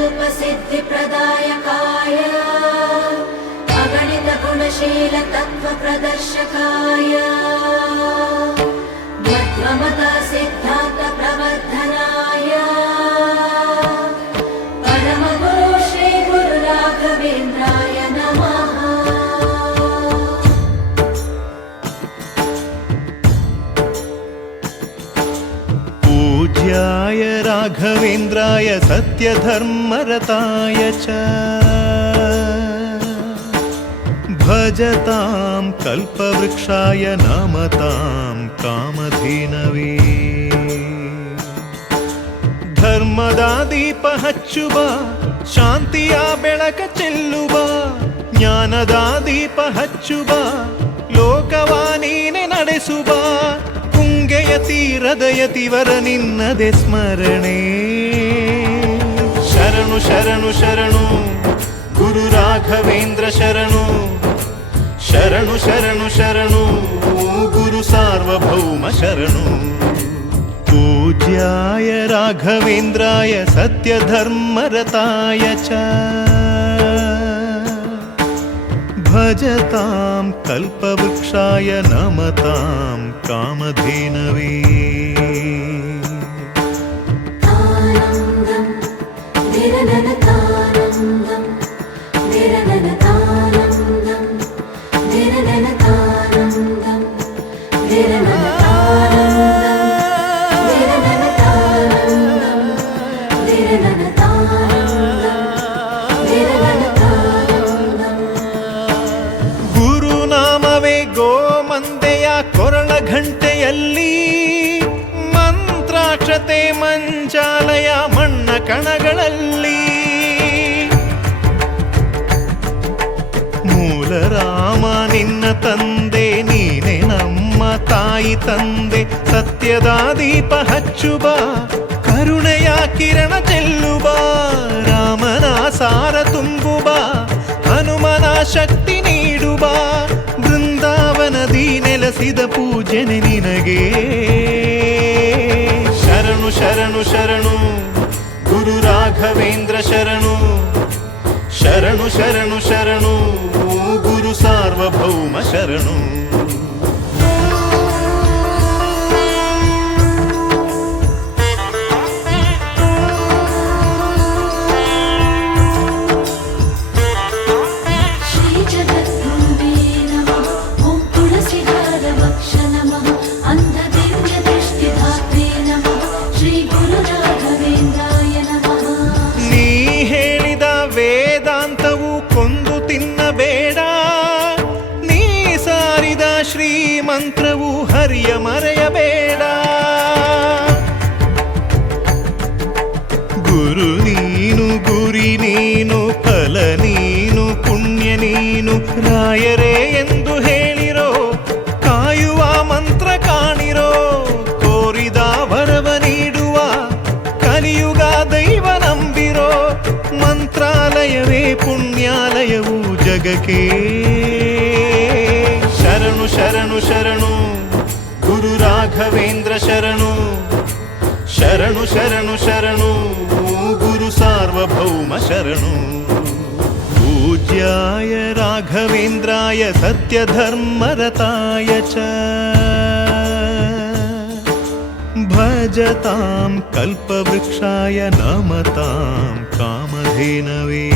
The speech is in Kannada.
कल्पसिद्धिप्रदायकाय अगणितगुणशीलतत्त्वप्रदर्शकाय मध्वमता सिद्धान्तप्रवर्धनाय परमगुरु श्रीगुरुराघवेन्द्राय नमः। पूज्याय राघवेन्द्राय सत्यधर्मरताय च भजतां कल्पवृक्षाय नमतां कामधेनवे। ಧರ್ಮದ ದೀಪ ಹಚ್ಚುವ ಶಾಂತಿಯ ಬೆಳಕ ಚೆಲ್ಲುವ ಜ್ಞಾನದ ದೀಪ ಹಚ್ಚುವ ಲೋಕವ ನೀನೆ ನಡೆಸುವ ತುಂಗೆಯ ತೀರದ ಯತಿವರ ನಿನ್ನದೆ ಸ್ಮರಣೆ. ಶರಣು ಶರಣು ಶರಣು ಗುರು ರಾಘವೇಂದ್ರ ಶರಣು ಶರಣು ಶರಣು ಶರಣು ಗುರು ಸಾರ್ವಭೌಮ ಶರಣು. पूज्याय राघवेन्द्राय सत्यधर्मरताय च भजतां कल्पवृक्षाय नमतां कामधेनवे। ಗುರುನಾಮವೇ ಗೋಮಂದೆಯ ಕೊರಳ ಘಂಟೆಯಲ್ಲಿ ಮಂತ್ರಾಕ್ಷತೆ ಮಂಚಾಲಯ ಮಣ್ಣ ಕಣಗಳಲ್ಲಿ ಮೂಲ ರಾಮ ನಿನ್ನ ತಂದೆ ನೀನೆ ನಮ್ಮ ತಾಯಿ ತಂದೆ. ಸತ್ಯದ ದೀಪ ಹಚ್ಚುವ ಕರುಣೆಯ ಕಿರಣ ಚೆಲ್ಲುವ ರಾಮನ ಸಾರ ತುಂಬುವ ಹನುಮನ ಶಕ್ತಿ ನೀಡುವ ಬೃಂದಾವನದಿ ನೆಲೆಸಿದ ಪೂಜನೆ ನಿನಗೆ. ಶರಣು ಶರಣು ಶರಣು ಗುರು ರಾಘವೇಂದ್ರ ಶರಣು ಶರಣು ಶರಣು ಶರಣು ಗುರು ಸಾರ್ವಭೌಮ ಶರಣು. ಮಂತ್ರವು ಹರಿಯ ಮರೆಯಬೇಡ. ಗುರು ನೀನು ಗುರಿ ನೀನು ಫಲ ನೀನು ಪುಣ್ಯ ನೀನು ರಾಯರೇ ಎಂದು ಹೇಳಿರೋ ಕಾಯುವ ಮಂತ್ರ ಕಾಣಿರೋ ಕೋರಿದ ವರವ ನೀಡುವ ಕಲಿಯುಗ ದೈವ ನಂಬಿರೋ ಮಂತ್ರಾಲಯವೇ ಪುಣ್ಯಾಲಯವು ಜಗಕ್ಕೆ. ಶರಣು ಶರಣು ಶರಣು ಗುರು ರಾಘವೇಂದ್ರ ಶರಣು ಶರಣು ಶರಣು ಶರಣು ಗುರು ಸಾರ್ವಭೌಮ ಶರಣು. पूज्याय राघवेन्द्राय सत्यधर्मरताय च भजतां कल्पवृक्षाय नमतां कामधेनवे।